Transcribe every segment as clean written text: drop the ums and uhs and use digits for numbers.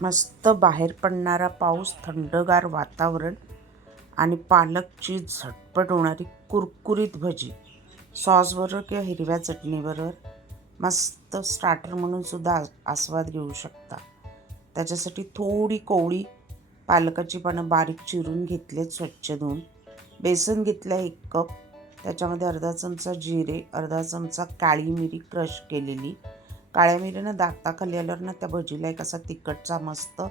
मस्त बाहेर पडणारा पाऊस, थंडगार वातावरण आणि पालकची झटपट होणारी कुरकुरीत भजी सॉसबरोबर किंवा हिरव्या चटणीबरोबर मस्त स्टार्टर म्हणून सुद्धा आस्वाद घेऊ शकता. त्याच्यासाठी थोडी कोवळी पालकाची पानं बारीक चिरून घेतलेत स्वच्छ धुवून. बेसन घेतलं 1 कप. त्याच्यामध्ये अर्धा चमचा जिरे, अर्धा चमचा काळी मिरी क्रश केलेली. काळ्या मिरीनं दाताखाली आल्यावर ना त्या भजीला एक असा तिखटचा मस्त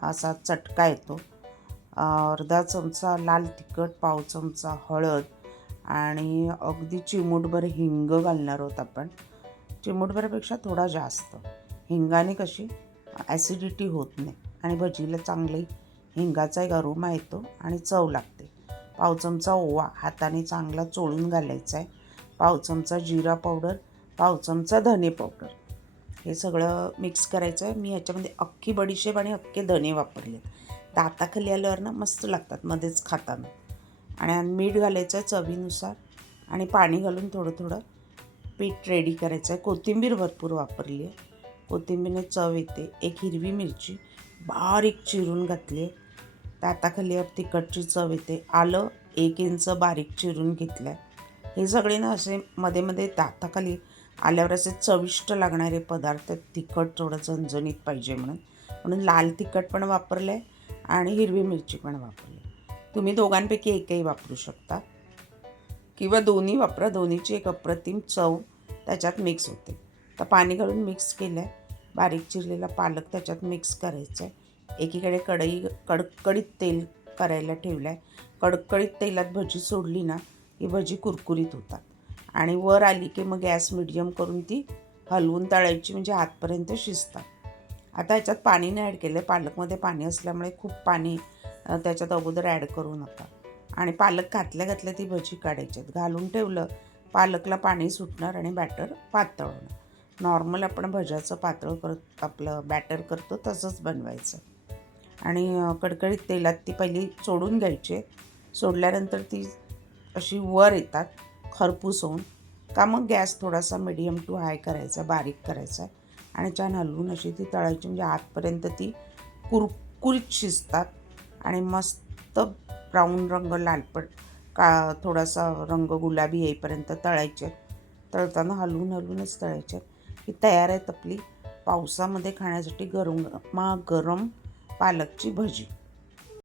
असा चटका येतो. अर्धा चमचा लाल तिखट, पाव चमचा हळद आणि अगदी चिमूटभर हिंग घालणार आहोत आपण. चिमूटभरपेक्षा थोडा जास्त. हिंगाने कशी ॲसिडिटी होत नाही आणि भजीला चांगली हिंगाचा एक अरोमा येतो आणि चव लागते. पाव चमचा ओवा हाताने चांगला चोळून घालायचा आहे. पाव चमचा जिरा पावडर, पाव चमचा धने पावडर. हे सगळं मिक्स करायचं आहे. मी ह्याच्यामध्ये अख्खी बडीशेप आणि अख्खे धने वापरले. दाताखाली आल्यावर ना मस्त लागतात मध्येच खाताना. आणि मीठ घालायचं आहे चवीनुसार आणि पाणी घालून थोडं थोडं पीठ रेडी करायचं आहे. कोथिंबीर भरपूर वापरली आहे. कोथिंबीरने चव येते. 1 हिरवी मिरची बारीक चिरून घातली आहे. दाताखाली तिखटची चव येते. आलं 1 इंच बारीक चिरून घेतलं आहे. हे सगळे ना असे मध्ये मध्ये दाताखाली आल्यावर असे चविष्ट लागणारे पदार्थ. तिखट थोडं झणझणीत पाहिजे म्हणून लाल तिखट पण वापरलं आहे आणि हिरवी मिरची पण वापरली. तुम्ही दोघांपैकी एकही वापरू शकता किंवा दोन्ही वापरा. दोन्हीची एक अप्रतिम चव त्याच्यात मिक्स होते. तर पाणी घालून मिक्स केलं आहे. बारीक चिरलेला पालक त्याच्यात मिक्स करायचा आहे. एकीकडे कडकडीत तेल करायला ठेवलं आहे. कडकडीत तेलात भजी सोडली ना ही भजी कुरकुरीत होतात आणि वर आली की मग गॅस मिडियम करून ती हलवून तळायची म्हणजे आतपर्यंत शिजतात. आता ह्याच्यात पाणी नाही ॲड केलं आहे. पालकमध्ये पाणी असल्यामुळे खूप पाणी त्याच्यात अगोदर ॲड करू नका. आणि पालक घातल्या ती भजी काढायची आहेत. घालून ठेवलं पालकला पाणी सुटणार आणि बॅटर पातळ होणार. नॉर्मल आपण भज्याचं पातळ आपलं बॅटर करतो तसंच बनवायचं. आणि कडकडीत तेलात ती पहिली सोडून घ्यायची. सोडल्यानंतर ती अशी वर येतात खरपूस होऊन का मग गॅस थोडासा मिडियम टू हाय करायचा, बारीक करायचा आणि छान हलवून अशी ती तळायची म्हणजे आतपर्यंत ती कुरकुरीत शिजतात आणि मस्त ब्राऊन रंग लालपट थोडासा रंग गुलाबी येईपर्यंत तळायचे. तळताना हलवूनच तळायचे. ही तयार आहेत आपली पावसामध्ये खाण्यासाठी गरम पालकची भजी.